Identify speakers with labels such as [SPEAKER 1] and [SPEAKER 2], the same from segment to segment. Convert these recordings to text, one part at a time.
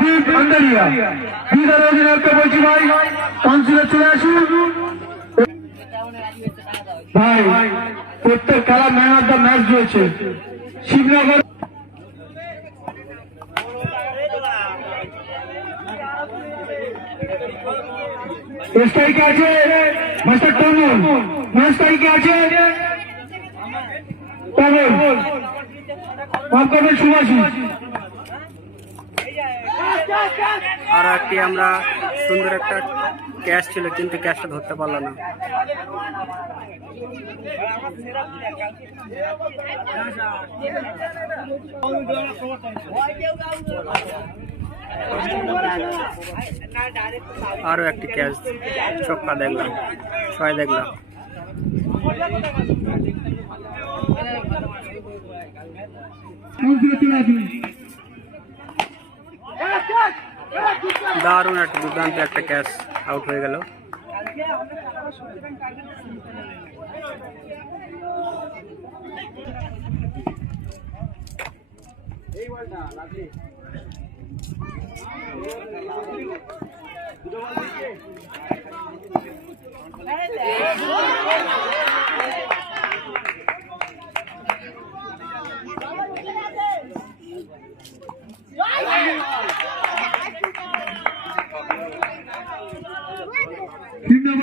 [SPEAKER 1] দ্বীপ আন্দারিয়া বিদার অধিনায়ককে বলছি ভাই কাউন্সিলর চলে আসুন ভাই প্রত্যেক খেলা ম্যান অফ দ্য ম্যাচ রয়েছে শিবনগর স্ট্রাইকে আছে মাস্টার তমল নন স্ট্রাইকে আছে তমল
[SPEAKER 2] আরও একটি আমরা সুন্দর একটা ক্যাশ ছিল, কিন্তু ক্যাশটা ধরতে পারল না। আরও একটি ক্যাচ ছক্কা দেখলাম, ছয় দেখলাম। দারুণ একটা দুর্দান্ত একটা ক্যাচ আউট হয়ে গেল
[SPEAKER 1] তিন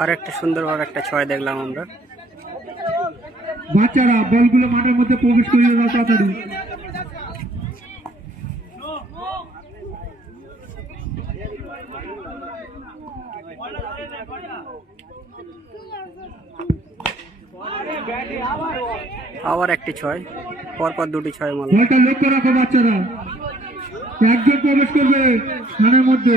[SPEAKER 2] আর একটা সুন্দর সুন্দরভাবে একটা ছয় দেখলাম আমরা।
[SPEAKER 1] বাচ্চারা বলগুলো মাঠের মধ্যে প্রবেশ করিয়ে দাও তাড়াতাড়ি।
[SPEAKER 2] আবার একটি ছয় পরপর দুটি ছয় মারল
[SPEAKER 1] বলটা লক্ষ্য রাখো বাচ্চারা। একজন প্রবেশ করবে স্থানের মধ্যে।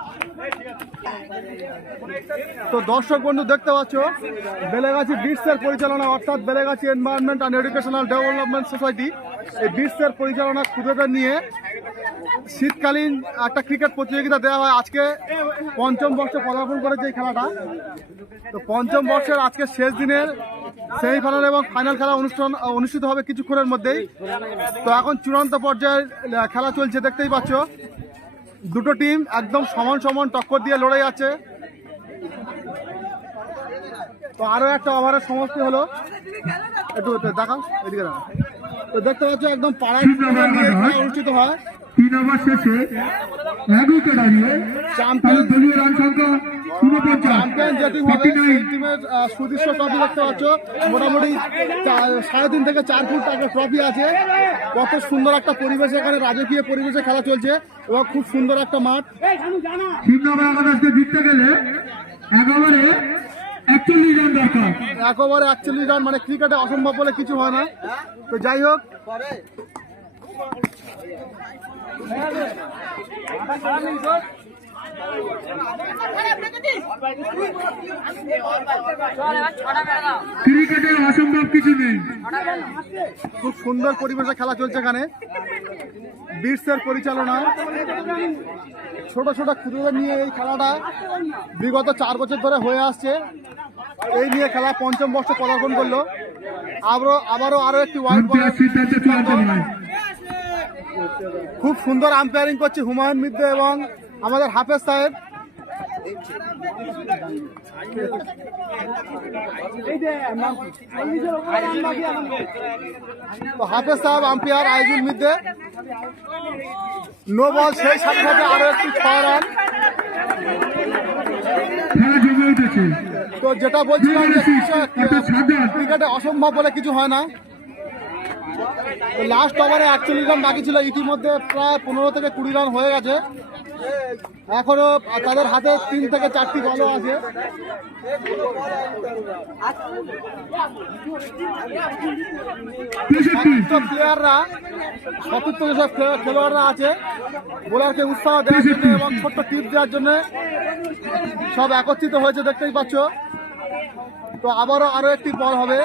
[SPEAKER 3] তো দর্শক বন্ধু দেখতে পাচ্ছ বেলেগাছি বিটসের পরিচালনা অর্থাৎ Belegachhi environment and educational development society এই বিটসের পরিচালনা ক্ষুদ্রদের নিয়ে শীতকালীন একটা ক্রিকেট প্রতিযোগিতা দেওয়া হয়। আজকে পঞ্চম বর্ষে পদার্পণ করেছে এই খেলাটা। তো পঞ্চম বর্ষের আজকে শেষ দিনের সেমিফাইনাল এবং ফাইনাল খেলা অনুষ্ঠান অনুষ্ঠিত হবে কিছুক্ষণের মধ্যেই। তো এখন চূড়ান্ত পর্যায়ের আহ, খেলা চলছে দেখতেই পাচ্ছ। দুটো টিম একদম সমান সমান টক্কর দিয়ে লড়ে যাচ্ছে তো আরও একটা ওভারের সমস্যা হলো। একটু দেখাও এদিকে দেখাও তো দেখতে পাচ্ছ একদম পাড়ায় অনুষ্ঠিত হয়।
[SPEAKER 1] তিন ওভার শেষে এক উইকেট হারিয়ে
[SPEAKER 3] চ্যাম্পিয়ন
[SPEAKER 1] দলীয় রান সংখ্যা
[SPEAKER 3] সুদৃশ্য ট্রফি দেখতে পাচ্ছ মোটামুটি সাড়ে তিন থেকে চার ফুট একটা ট্রফি আছে। কত সুন্দর একটা পরিবেশ এখানে রাজকীয় পরিবেশে খেলা চলছে। এবং খুব সুন্দর একটা মাঠ।
[SPEAKER 1] জিততে গেলে এক ওভারে একচল্লিশ রান দরকার।
[SPEAKER 3] এক ওভারে একচল্লিশ রান মানে ক্রিকেটে অসম্ভব বলে কিছু হয় না। তো যাই হোক।
[SPEAKER 1] ক্রিকেটের অসম্ভব কিছু নেই।
[SPEAKER 3] খুব সুন্দর পরিবেশে খেলা চলছে এখানে। বিটসের পরিচালনায় ছোট ছোট ক্ষুদ্রদের নিয়ে এই খেলাটা বিগত চার বছর ধরে হয়ে আসছে। এই নিয়ে খেলা পঞ্চম বর্ষ পদার্পণ করল। আবারও আবারও আরও একটি ওয়াইড খুব সুন্দর আম্পায়ারিং করছে হুমায়ুন মিদ্দে এবং আমাদের হাফেজ সাহেব। হাফেজ সাহেব, umpire Aijul Midde. No ball, সেই সাথে সাথে আরও একটি ছয় রান। তো যেটা বলছিলাম যে ক্রিকেটে অসম্ভব বলে কিছু হয় না। লাস্ট ওভারে একচল্লিশ রান বাকি ছিল। ইতিমধ্যে প্রায় পনেরো থেকে কুড়ি রান হয়ে গেছে। এখনও তাদের হাতে তিন থেকে চারটি বলও আছে। সমস্ত প্লেয়াররা সতীর্থ যেসব প্লেয়ার খেলোয়াড়রা আছে। বোলারকে উৎসাহ দেওয়ার জন্য এবং ছোট্ট টিপ দেওয়ার জন্য সব একত্রিত হয়েছে দেখতেই পাচ্ছ। তো আবারও আরও একটি বল হবে।